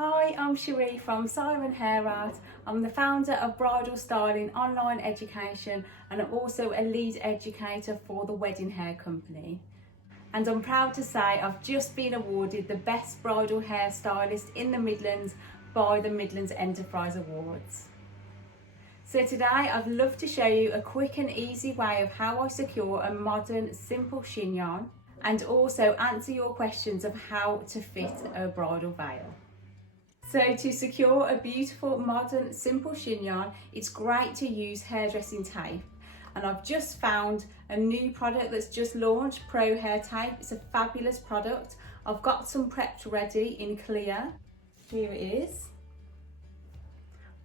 Hi, I'm Cherie from Siren Hair Art. I'm the founder of Bridal Styling Online Education and I'm also a lead educator for the Wedding Hair Company. And I'm proud to say I've just been awarded the Best Bridal Hairstylist in the Midlands by the Midlands Enterprise Awards. So today I'd love to show you a quick and easy way of how I secure a modern, simple chignon and also answer your questions of how to fit a bridal veil. So to secure a beautiful, modern, simple chignon, it's great to use hairdressing tape. And I've just found a new product that's just launched, Pro Hair Tape. It's a fabulous product. I've got some prepped ready in clear. Here it is.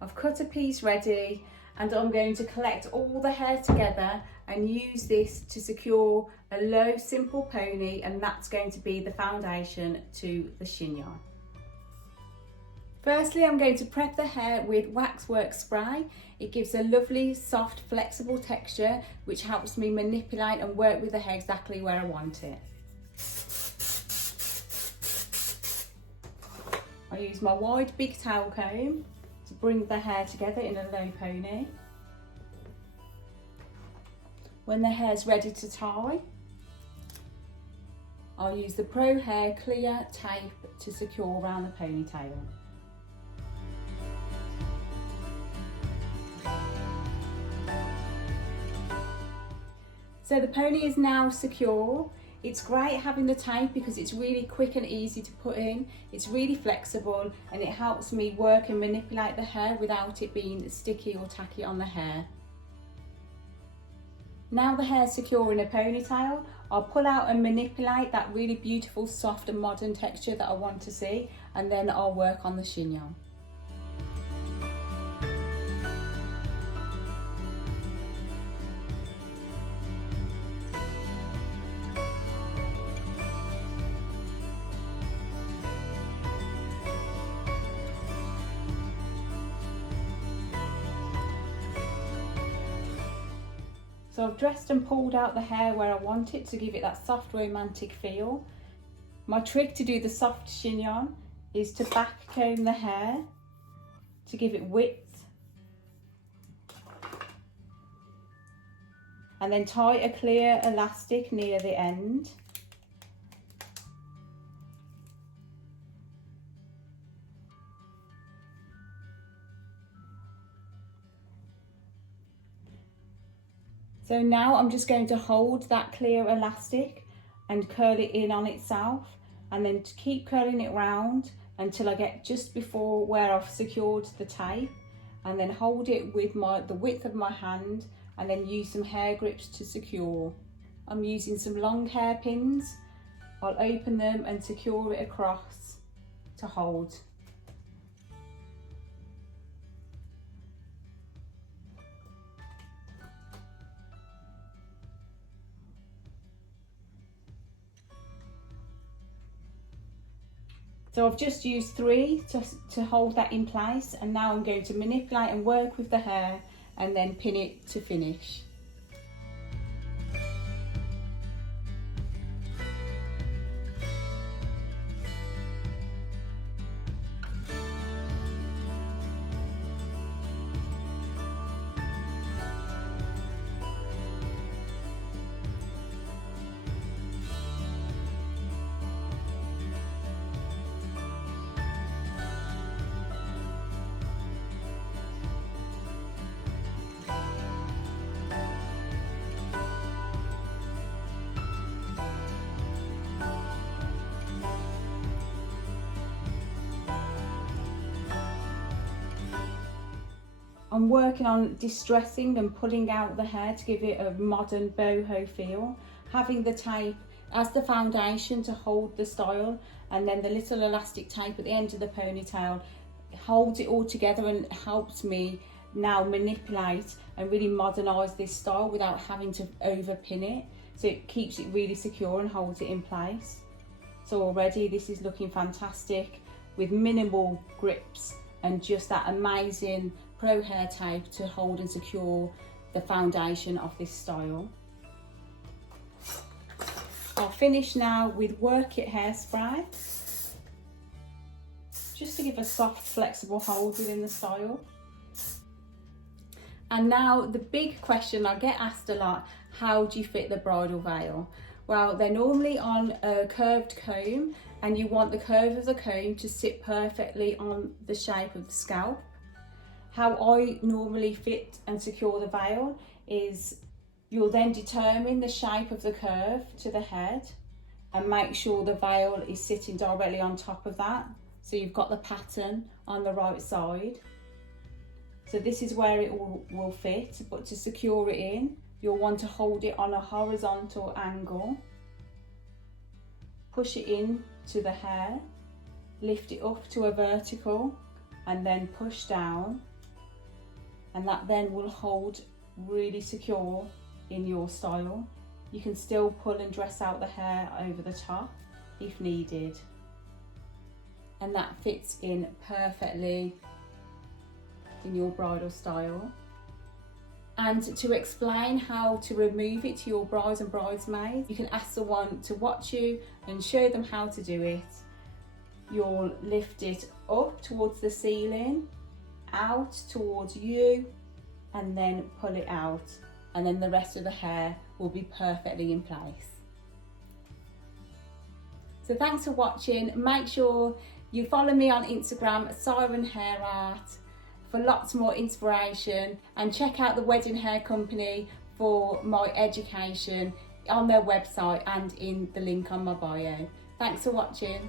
I've cut a piece ready and I'm going to collect all the hair together and use this to secure a low, simple pony, and that's going to be the foundation to the chignon. Firstly, I'm going to prep the hair with waxwork spray. It gives a lovely, soft, flexible texture, which helps me manipulate and work with the hair exactly where I want it. I use my wide, big tail comb to bring the hair together in a low pony. When the hair's ready to tie, I'll use the Pro Hair clear tape to secure around the ponytail. So the pony is now secure. It's great having the tape because it's really quick and easy to put in. It's really flexible and it helps me work and manipulate the hair without it being sticky or tacky on the hair. Now the hair's secure in a ponytail, I'll pull out and manipulate that really beautiful, soft and modern texture that I want to see, and then I'll work on the chignon. So I've dressed and pulled out the hair where I want it to give it that soft, romantic feel. My trick to do the soft chignon is to back comb the hair to give it width. And then tie a clear elastic near the end. So now I'm just going to hold that clear elastic and curl it in on itself, and then to keep curling it round until I get just before where I've secured the tape, and then hold it with the width of my hand and then use some hair grips to secure. I'm using some long hair pins. I'll open them and secure it across to hold. So I've just used 3 to hold that in place, and now I'm going to manipulate and work with the hair and then pin it to finish. I'm working on distressing and pulling out the hair to give it a modern boho feel, having the tape as the foundation to hold the style, and then the little elastic tape at the end of the ponytail holds it all together and helps me now manipulate and really modernise this style without having to overpin it. So it keeps it really secure and holds it in place. So already this is looking fantastic with minimal grips and just that amazing Pro Hair Tape to hold and secure the foundation of this style. I'll finish now with Work It hairspray. just to give a soft, flexible hold within the style. And now the big question I get asked a lot, how do you fit the bridal veil? Well, they're normally on a curved comb, and you want the curve of the comb to sit perfectly on the shape of the scalp. How I normally fit and secure the veil is you'll then determine the shape of the curve to the head and make sure the veil is sitting directly on top of that. So you've got the pattern on the right side. So this is where it will fit, but to secure it in, you'll want to hold it on a horizontal angle, push it in to the hair, lift it up to a vertical, and then push down. And that then will hold really secure in your style. You can still pull and dress out the hair over the top if needed. And that fits in perfectly in your bridal style. And to explain how to remove it to your brides and bridesmaids, you can ask the one to watch you and show them how to do it. You'll lift it up towards the ceiling, out towards you, and then pull it out, and then the rest of the hair will be perfectly in place. So thanks for watching. Make sure you follow me on Instagram, Siren Hair Art, for lots more inspiration, and check out the Wedding Hair Company for my education on their website and in the link on my bio. Thanks for watching.